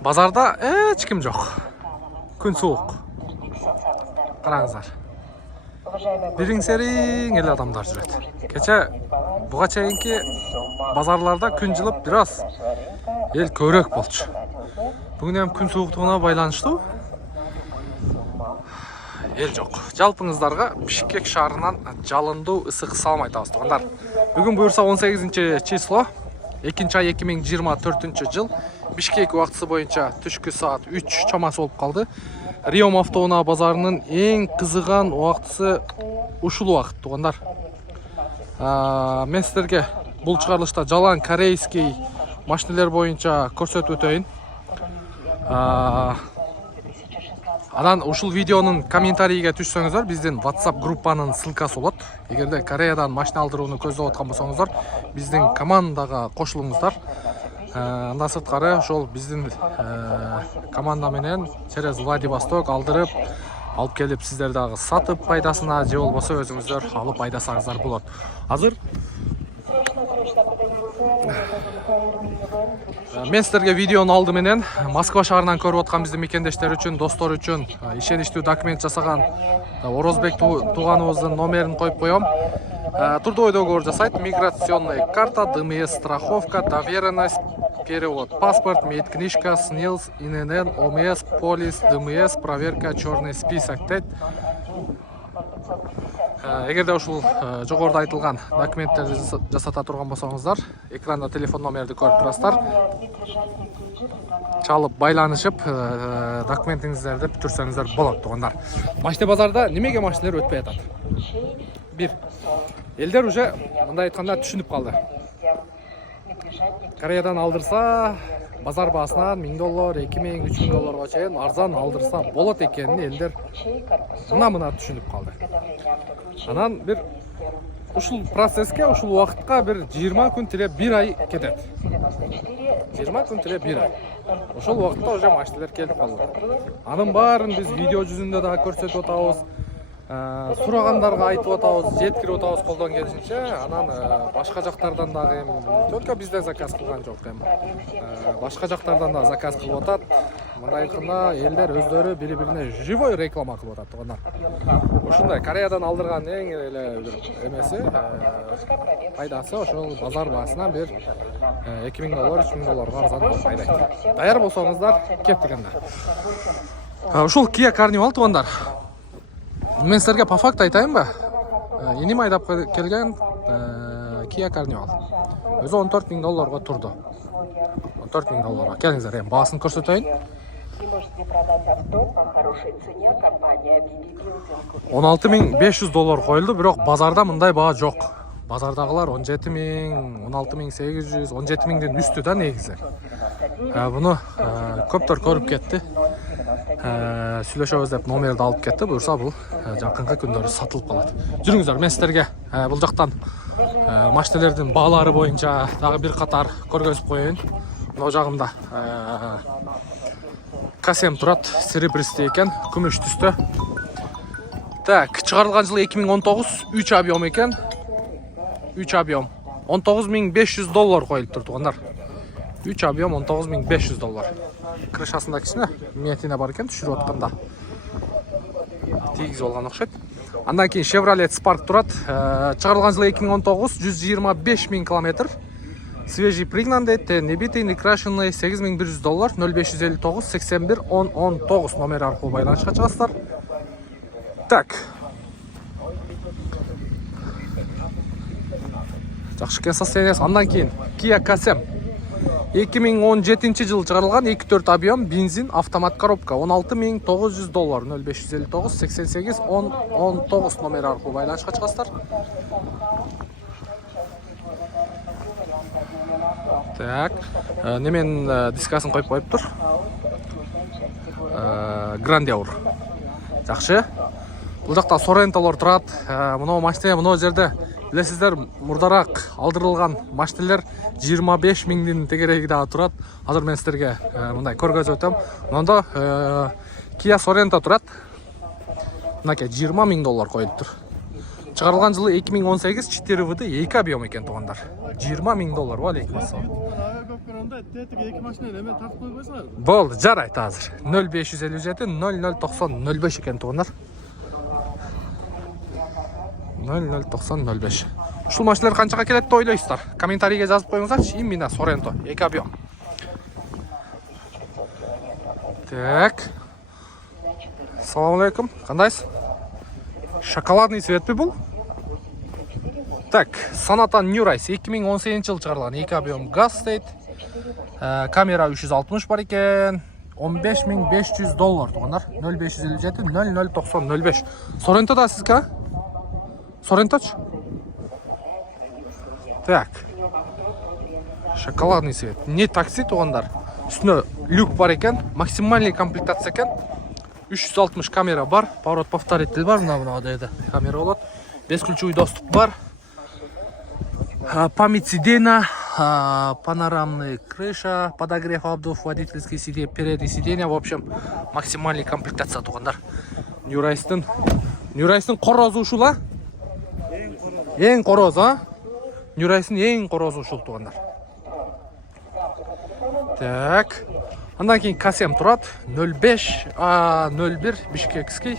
Базарда эч ким жок. Күн суук. Караңыздар. Бириң-сериң эле адамдар жүрөт. Кече буга чейинки базарларда күн жылып бир аз эл көбүрөөк болчу. Бүгүн эми күн сууктугуна байланыштуу эл жок. Жалпыңыздарга Бишкек шаарынан жалындуу ысык салам айтабыз туугандар. Бүгүн буюрса 18 число 2-ай 2024 жыл Бишкек убактысы боюнча түшкү саат 3 чамасы болуп калды. Риом автоунаа базарынын эң кызыган убактысы ушул убакыт туугандар. Мен силерге бул чыгарылышта жалаң корейский машинелер боюнча көрсөтүп өтөйүн. Анан ушул видеонун комментарийге түшсөңүздөр, биздин WhatsApp группанын ссылкасы болот. Эгерде Кореядан машина алдырууну көздөп аткан болсоңуздар, биздин командага кошулуңуздар. Андан сырткары ошол биздин команда менен через Владивосток алдырып, алып келип сиздер дагы сатып пайдасына же болбосо өзүңүздөр алып пайдасаңыздар болот. Азыр мен силерге видеонун алды менен Москва шаарынан көрүп аткан биздин мекендештер үчүн, достор үчүн ишеничтүү документ жасаган Орозбек тууганыбыздын номерин коюп коем. Трудовой договор жасайт, миграционная карта, ДМС страховка, доверенность, перевод, паспорт, медкнижка, СНИЛС, ИНН, ОМС, полис, ДМС, проверка, черный список дейт. Эгерде ушул жогоруда айтылган документтерди жасата турган болсоңуздар, экранда телефон номерди көрүп турасыздар. Чалып байланышып, документиңиздерди бүтүрсөңүздөр болот туугандар. Машина базарда немеге машиналар өтпөй атат? Бир, элдер уже мындай айтканда түшүнүп калды. Кореядан алдырса, базар баасынан $1000, $2000, $3000 чейин арзан алдырса болот экенин элдер мына түшүнүп калды. Анан бир ушул процесске, ушул убакытка бир 20 күн тире 1 ай кетет. 20 күн тире 1 ай. Ошол убакытта уже машиналар келип калды. Анын баарын биз видео жүзүндө дагы көрсөтүп атабыз. Сурагандарга айтып атабыз, жеткирип атабыз колдон келишинче. Анан башка жактардан дагы только бизден заказ кылган жок эми. Башка жактардан да заказ кылып атат. Мындай айтканда элдер өздөрү бири-бирине живой реклама кылып атат туугандар. Ушундай Кореядан алдырган эң эле бир эмеси, пайдасы ошол базар баасынан бир $2000, $3000 арзан болуп пайдайт. Даяр болсоңуздар, кептигенде. Ушул Kia Carnival туугандар. Мен силерге по факту айтайынбы? Эним айдап келген Kia Carnival. Өзү $14,000 турду. $14,000. Келиңиздер, эми баасын көрсөтөйүн. $16,500 коюлду, бирок базарда мындай баа жок. Базардагылар 17,000, 16,800, 17,000ден үстү да негизи. Буну көптөр көрүп кетти. Сүйлөшөбүз деп номерди алып кетти. Буюрса бул жакынкы күндөрү сатылып калат. Жүрүңүздөр, мен силерге бул жактан машиналердин баалары боюнча дагы бир катар көргөзүп коеюн. Мына жагымда Касем турат, серебристий экен, күмүш түстө. Так, чыгарылган жылы 2019, 3 объем экен. 3 объем. $19,500 коюлуп тур туугандар. 3 объем $19,500. Крышасында кичине метине бар экен, түшүрүп атканда. Тийгиз болгон окшойт. Андан кийин Chevrolet Spark турат. Чыгарылган жылы 2019, 125,000 км. Свежий пригнан дейт, не битый, не крашенный, $8,100, 0559 81 1019 номер аркылуу байланышка чыгасыздар. Так. Жакшы экен состояниясы. Андан кийин Kia Kasem 2017 жыл чыгарылган 2.4 объем бензин автомат коробка $16,900 0559 88 1019 номер аркылуу байланышка чыгасыздар. Так, немен дискасын коюп коюптур. Грандиаур. Жакшы. Бул жакта Sorrento'лор турат. Мына машина мына жерде билесиздер, мурдараак алдырылган машиналар 25,000дин тегереги дагы турат. Азыр мен силерге мындай көргөзүп өтөм. Мында Kia Sorento турат. Мынакей $20,000 коюлуптур. Чыгарылган жылы 2018 4 вд 2 объем экен туугандар. 20 000 доллар ба алейкум ассалам. Болду, жарайт азыр. 0557 0090 05 экен туугандар. 0090 05. Ушул машиналар канчага келет деп ойлойсуздар? Комментарийге жазып коюңуздарчы. Именно Sorento 2 объем. Так. Салам алейкум. Кандайсыз? Шоколадный цвет бул? Так, Sonata New Race 2018 жыл чыгарылган 2 объем газ дейт. Камера 360 бар экен. 15500 доллар туугандар. 0557 0090 05. Sorento да сизге? Sorentочу? Так. Шоколадный цвет. Не такси туугандар. Үстүнө люк бар экен. Максимальный комплектация экен. 360 камера бар. Поворот повторитель бар. Мына дейди. Камера болот. Бесключевой доступ бар. Память сиденья, панорамная крыша, подогрев обдув, водительские сиденья, передние сиденья. В общем, максимальный комплектация туугандар. New Race'тин корозу ушул, а? Эң корозу, а? New Race'тин эң корозу ушул туугандар. Так. Андан кийин Касем турат. 05 01 Бишкекский.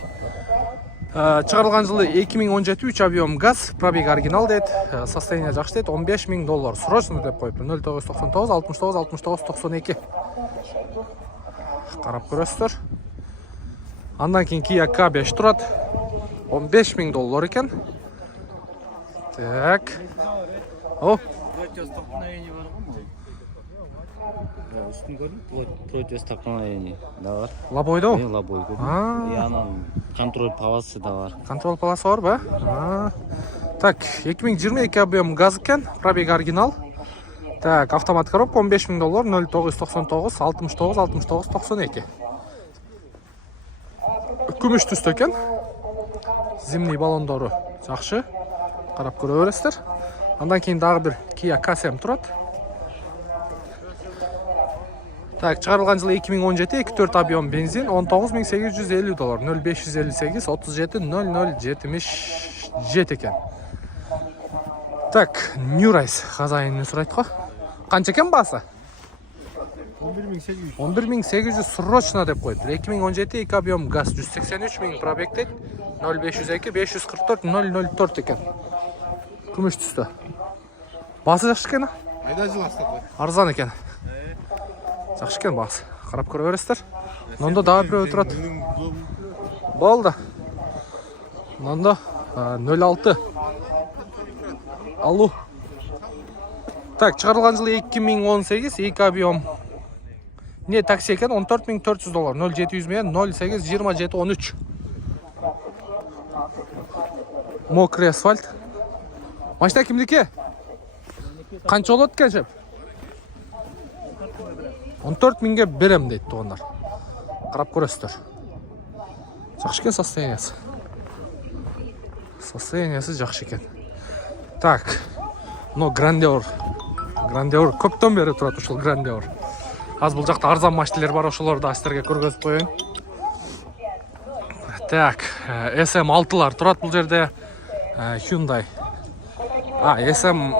Чыгарылган жылы 2017 3 объем газ, пробег оригинал дейт, состояние жакшы дейт, 15 000 доллар. Срочно деп коюпту. 0999 69 69 92. Карап көрөсүздөр. Андан кийин Kia K5 турат. 15 000 доллар экен. Так. О. Тройте столкновение да бар. Лобойдо? Лобойдо. И анан контроль полосы да бар. Контроль полосы бар ба? Так, 2022 объем газ экен, пробег оригинал. Так, автомат коробка 15 000 доллар, 0999 69 69 92. Күмүш түстө экен. Зимний баллондору жакшы. Карап көрө бересиздер. Андан кийин дагы бир Kia K7 турат. Так, чыгарылган жылы 2017 2.4 объем бензин 19 850 доллар, 0558 37 0077 экен. Так, New Race хозяинini сурайт го. Канча экен баасы? 11800. 11800 срочно деп коюптур. 2017 2 объем газ 183 000 пробег дейт. 0502 544 004 экен. Күмүш түстө. Баасы жакшы экен. Айда жыл астады. Арзан экен. Жакшы экен баасы. Карап көрө бересиздер. Мында дагы бирөө турат. Болду. Мында 06. Алло. Так, чыгарылган жылы 2018 2 объем. Не такси экен 14400 доллар, 0700 менен 08 27 13. Мокрый асфальт. Машина кимдики? Канча болот экен шеп? 14 000ге берем дейт туугандар. Карап көрөсүздөр. Жакшы экен состояниясы. Состояниясы жакшы экен. Так. Но Grandeur көптөн бери турат ушул Grandeur. Аз бул жакта арзан машиналар бар, ошолорду сиздерге көргөзүп коеюн. Так, SM6лар турат бул жерде. Hyundai. SM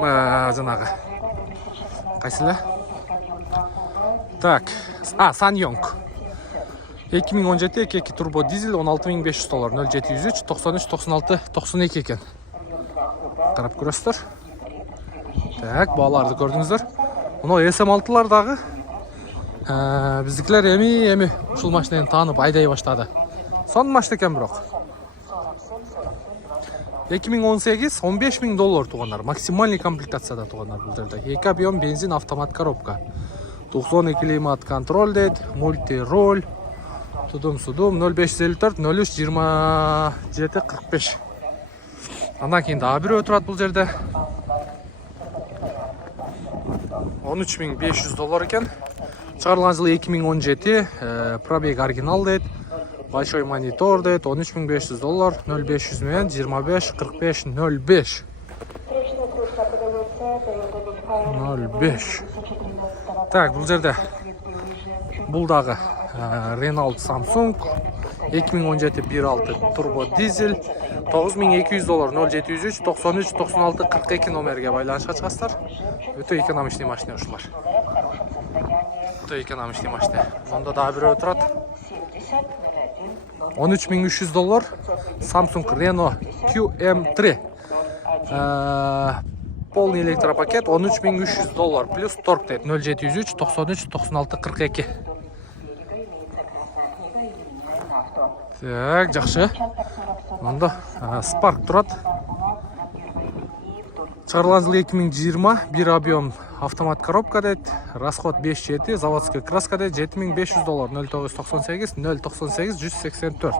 жанагы. Кайсылы? Так, Sanyong. 2017 2 турбо дизель 16500 доллар, 0703 93 96 92 экен. Карап көрөсүздөр. Так, бааларды көрдүңүздөр. Мына SM6лар дагы биздикилер эми ушул машинаны таанып айдай баштады. Сон машина экен бирок. 2018 15 000 доллар туугандар. Максимальный комплектацияда туугандар бул жерде. 2 объем бензин, автомат коробка. 92 климат контроль дейт, мульти-роль. Тудум-судум 0554 03 27 45. Андан кийин дагы бирөө турат бул жерде. 13500 доллар экен. Чыгарылган жылы 2017, пробег оригинал дейт. Большой монитор дейт, 13500 доллар, 0500 менен 25 45 05. 05. Так, бул жерде бул дагы Renault Samsung 2017 1.6 turbo dizel. 9200 доллар 0703 93 96 42 номерге байланышка чыгасыздар. Өтө экономичный машина ушулар. Өтө экономичный машина. Монда дагы бирөө турат. 13300 доллар Samsung Renault QM3. Полный электропакет 13300 доллар плюс торг дейт 0703 93 96 42. Так, жакшы. Монда Spark турат. Чыгарылган жыл 2020, бир объем автомат коробка дейт, расход 5.7, заводской краска дейт, 7500 доллар 0998 098 184.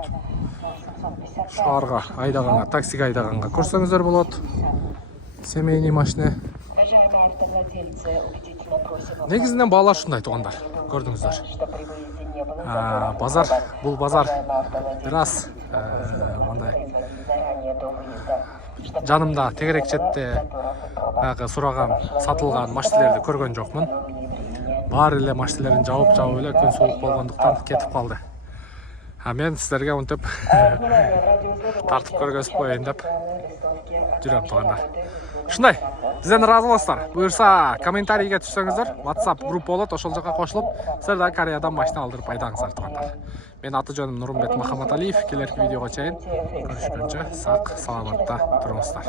Шаарга айдаганга, таксиге айдаганга көрсөңүздөр болот. Семейный машина. Негизинен баалар ушундай туугандар, көрдүңүздөр. Базар, бул базар бир аз мындай жанымда тегерек четте баягы сураган, сатылган машиналерди көргөн жокмун. Баары эле машиналерин жабып эле күн суук болгондуктан кетип калды. Мен сиздерге мынтип тартып көргөзүп коеюн деп жүрөм туугандар. Ушундай, сизден ыраазы болосуздар. Буюрса, комментарийге түшсөңүздөр, WhatsApp группа болот, ошол жака кошулуп, силер да Кореядан машина алдырып пайдаңыздар туугандар. Мен аты жөнүм Нурмбет Махаматалиев. Келерки видеого чейин көрүшкөнчө сак, саламатта туруңуздар.